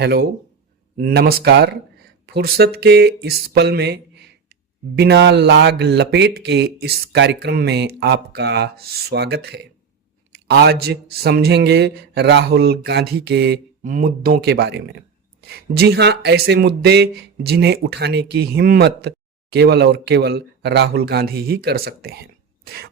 Hello, नमस्कार। फुर्सत के इस पल में बिना लाग लपेट के इस कार्यक्रम में आपका स्वागत है। आज समझेंगे राहुल गांधी के मुद्दों के बारे में। जी हाँ, ऐसे मुद्दे जिन्हें उठाने की हिम्मत केवल और केवल राहुल गांधी ही कर सकते हैं,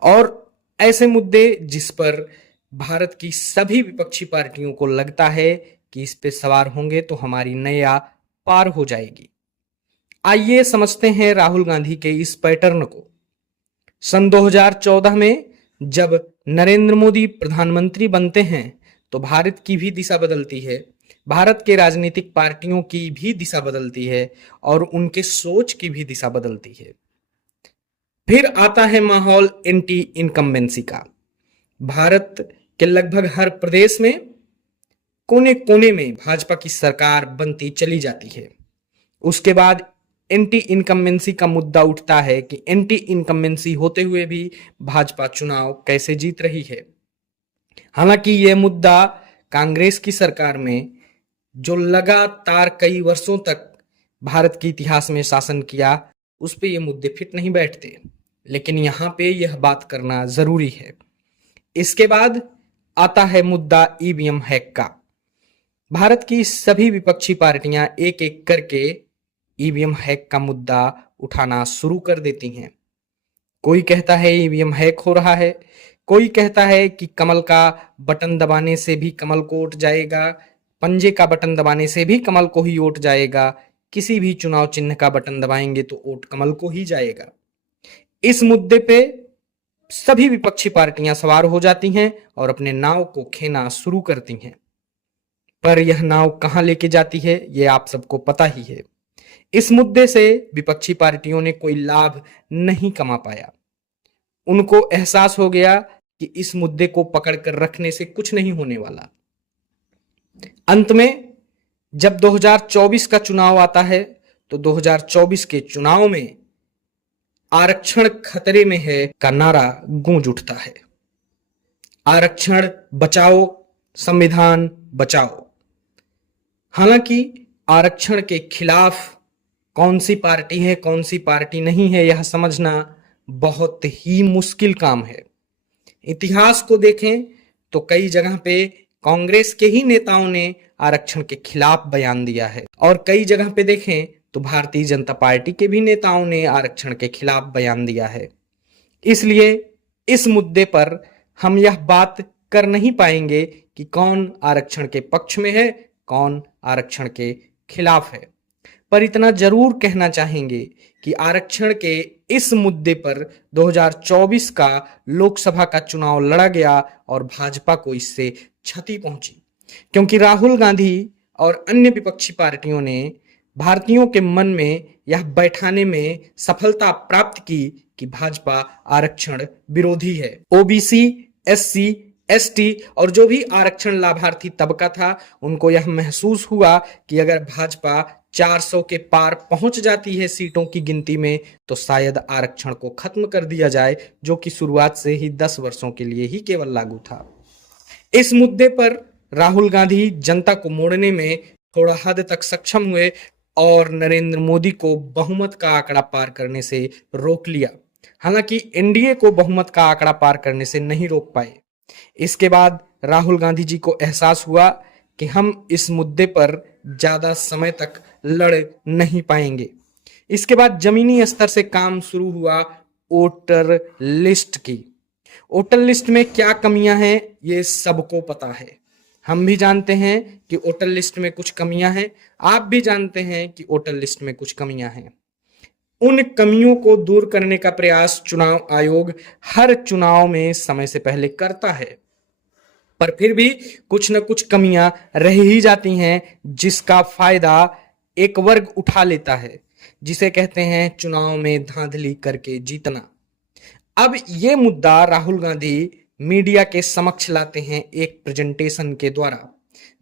और ऐसे मुद्दे जिस पर भारत की सभी विपक्षी पार्टियों को लगता है कि इस पे सवार होंगे तो हमारी नैया पार हो जाएगी। आइए समझते हैं राहुल गांधी के इस पैटर्न को। सन 2014 में जब नरेंद्र मोदी प्रधानमंत्री बनते हैं तो भारत की भी दिशा बदलती है, भारत के राजनीतिक पार्टियों की भी दिशा बदलती है और उनके सोच की भी दिशा बदलती है। फिर आता है माहौल एंटी इनकम्बेंसी का। भारत के लगभग हर प्रदेश में कोने कोने में भाजपा की सरकार बनती चली जाती है। उसके बाद एंटी इनकम्बेंसी का मुद्दा उठता है कि एंटी इनकम्बेंसी होते हुए भी भाजपा चुनाव कैसे जीत रही है। हालांकि यह मुद्दा कांग्रेस की सरकार में, जो लगातार कई वर्षों तक भारत के इतिहास में शासन किया, उस पे ये मुद्दे फिट नहीं बैठते, लेकिन यहाँ पे यह बात करना जरूरी है। इसके बाद आता है मुद्दा ईवीएम हैक का। भारत की सभी विपक्षी पार्टियां एक एक करके ईवीएम हैक का मुद्दा उठाना शुरू कर देती हैं। कोई कहता है ईवीएम हैक हो रहा है, कोई कहता है कि कमल का बटन दबाने से भी कमल को वोट जाएगा, पंजे का बटन दबाने से भी कमल को ही वोट जाएगा, किसी भी चुनाव चिन्ह का बटन दबाएंगे तो वोट कमल को ही जाएगा। इस मुद्दे पे सभी विपक्षी पार्टियां सवार हो जाती हैं और अपने नाव को खेना शुरू करती हैं। पर यह नाव कहां लेके जाती है यह आप सबको पता ही है। इस मुद्दे से विपक्षी पार्टियों ने कोई लाभ नहीं कमा पाया। उनको एहसास हो गया कि इस मुद्दे को पकड़कर रखने से कुछ नहीं होने वाला। अंत में जब 2024 का चुनाव आता है तो 2024 के चुनाव में आरक्षण खतरे में है का नारा गूंज उठता है। आरक्षण बचाओ, संविधान बचाओ। हालांकि आरक्षण के खिलाफ कौन सी पार्टी है, कौन सी पार्टी नहीं है, यह समझना बहुत ही मुश्किल काम है। इतिहास को देखें तो कई जगह पे कांग्रेस के ही नेताओं ने आरक्षण के खिलाफ बयान दिया है, और कई जगह पे देखें तो भारतीय जनता पार्टी के भी नेताओं ने आरक्षण के खिलाफ बयान दिया है। इसलिए इस मुद्दे पर हम यह बात कर नहीं पाएंगे कि कौन आरक्षण के पक्ष में है, कौन आरक्षण के खिलाफ है। पर इतना जरूर कहना चाहेंगे कि आरक्षण के इस मुद्दे पर 2024 का लोकसभा का चुनाव लड़ा गया और भाजपा को इससे क्षति पहुंची, क्योंकि राहुल गांधी और अन्य विपक्षी पार्टियों ने भारतीयों के मन में यह बैठाने में सफलता प्राप्त की कि भाजपा आरक्षण विरोधी है। ओबीसी, एससी, एसटी और जो भी आरक्षण लाभार्थी तबका था, उनको यह महसूस हुआ कि अगर भाजपा 400 के पार पहुंच जाती है सीटों की गिनती में तो शायद आरक्षण को खत्म कर दिया जाए, जो कि शुरुआत से ही 10 वर्षों के लिए ही केवल लागू था। इस मुद्दे पर राहुल गांधी जनता को मोड़ने में थोड़ा हद तक सक्षम हुए और नरेंद्र मोदी को बहुमत का आंकड़ा पार करने से रोक लिया। हालांकि एनडीए को बहुमत का आंकड़ा पार करने से नहीं रोक पाए। इसके बाद राहुल गांधी जी को एहसास हुआ कि हम इस मुद्दे पर ज्यादा समय तक लड़ नहीं पाएंगे। इसके बाद जमीनी स्तर से काम शुरू हुआ वोटर लिस्ट की। वोटर लिस्ट में क्या कमियां हैं ये सबको पता है। हम भी जानते हैं कि वोटर लिस्ट में कुछ कमियां हैं, आप भी जानते हैं कि वोटर लिस्ट में कुछ कमियां हैं। उन कमियों को दूर करने का प्रयास चुनाव आयोग हर चुनाव में समय से पहले करता है, पर फिर भी कुछ न कुछ कमियां रह ही जाती हैं, जिसका फायदा एक वर्ग उठा लेता है, जिसे कहते हैं चुनाव में धांधली करके जीतना। अब ये मुद्दा राहुल गांधी मीडिया के समक्ष लाते हैं एक प्रेजेंटेशन के द्वारा,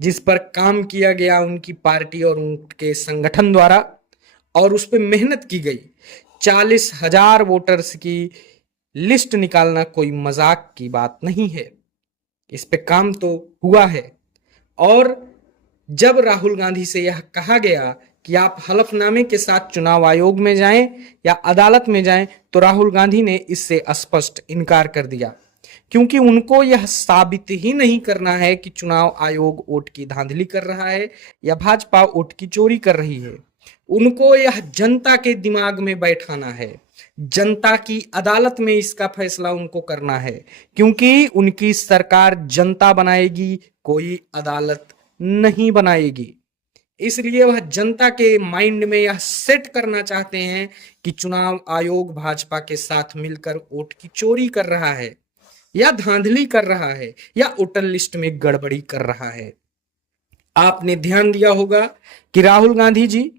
जिस पर काम किया गया उनकी पार्टी और उनके संगठन द्वारा, और उस पर मेहनत की गई। 40,000 वोटर्स की लिस्ट निकालना कोई मजाक की बात नहीं है। इस पे काम तो हुआ है, और जब राहुल गांधी से यह कहा गया कि आप हलफनामे के साथ चुनाव आयोग में जाएं या अदालत में जाएं, तो राहुल गांधी ने इससे स्पष्ट इनकार कर दिया, क्योंकि उनको यह साबित ही नहीं करना है कि चुनाव आयोग वोट की धांधली कर रहा है या भाजपा वोट की चोरी कर रही है। उनको यह जनता के दिमाग में बैठाना है, जनता की अदालत में इसका फैसला उनको करना है, क्योंकि उनकी सरकार जनता बनाएगी, कोई अदालत नहीं बनाएगी। इसलिए वह जनता के माइंड में यह सेट करना चाहते हैं कि चुनाव आयोग भाजपा के साथ मिलकर वोट की चोरी कर रहा है या धांधली कर रहा है या वोटर लिस्ट में गड़बड़ी कर रहा है। आपने ध्यान दिया होगा कि राहुल गांधी जी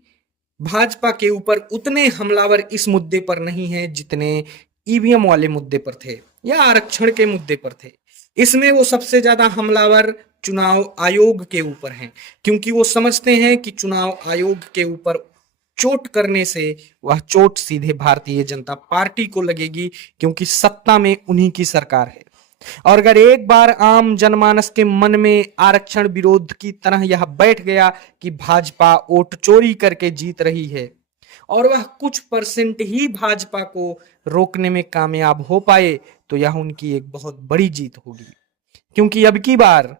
भाजपा के ऊपर उतने हमलावर इस मुद्दे पर नहीं हैं जितने ईवीएम वाले मुद्दे पर थे या आरक्षण के मुद्दे पर थे। इसमें वो सबसे ज्यादा हमलावर चुनाव आयोग के ऊपर हैं, क्योंकि वो समझते हैं कि चुनाव आयोग के ऊपर चोट करने से वह चोट सीधे भारतीय जनता पार्टी को लगेगी, क्योंकि सत्ता में उन्हीं की सरकार है। और अगर एक बार आम जनमानस के मन में आरक्षण विरोध की तरह यह बैठ गया कि भाजपा वोट चोरी करके जीत रही है और वह कुछ परसेंट ही भाजपा को रोकने में कामयाब हो पाए, तो यह उनकी एक बहुत बड़ी जीत होगी। क्योंकि अब की बार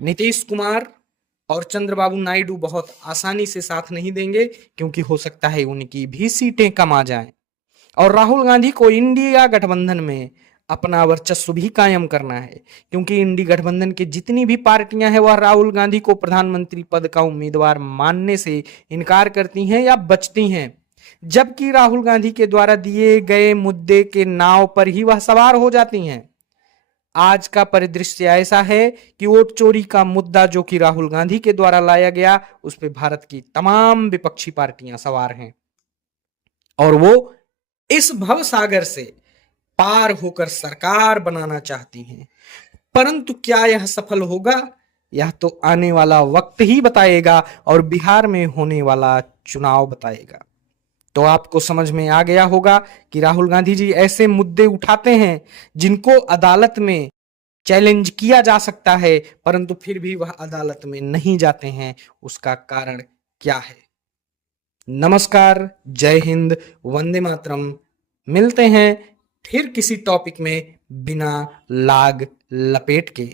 नीतीश कुमार और चंद्रबाबू नायडू बहुत आसानी से साथ नहीं देंगे, क्योंकि हो सकता है उनकी भी सीटें कम आ जाएं। और राहुल गांधी को इंडिया गठबंधन में अपना वर्चस्व भी कायम करना है, क्योंकि इंडी गठबंधन की जितनी भी पार्टियां हैं वह राहुल गांधी को प्रधानमंत्री पद का उम्मीदवार मानने से इनकार करती हैं या बचती हैं, जबकि राहुल गांधी के द्वारा दिए गए मुद्दे के नाव पर ही वह सवार हो जाती हैं। आज का परिदृश्य ऐसा है कि वोट चोरी का मुद्दा जो कि राहुल गांधी के द्वारा लाया गया, उस पर भारत की तमाम विपक्षी पार्टियां सवार हैं और वो इस भव सागर से पार होकर सरकार बनाना चाहती हैं। परंतु क्या यह सफल होगा, यह तो आने वाला वक्त ही बताएगा और बिहार में होने वाला चुनाव बताएगा। तो आपको समझ में आ गया होगा कि राहुल गांधी जी ऐसे मुद्दे उठाते हैं जिनको अदालत में चैलेंज किया जा सकता है, परंतु फिर भी वह अदालत में नहीं जाते हैं। उसका कारण क्या है? नमस्कार, जय हिंद, वंदे मातरम। मिलते हैं फिर किसी टॉपिक में बिना लाग लपेट के।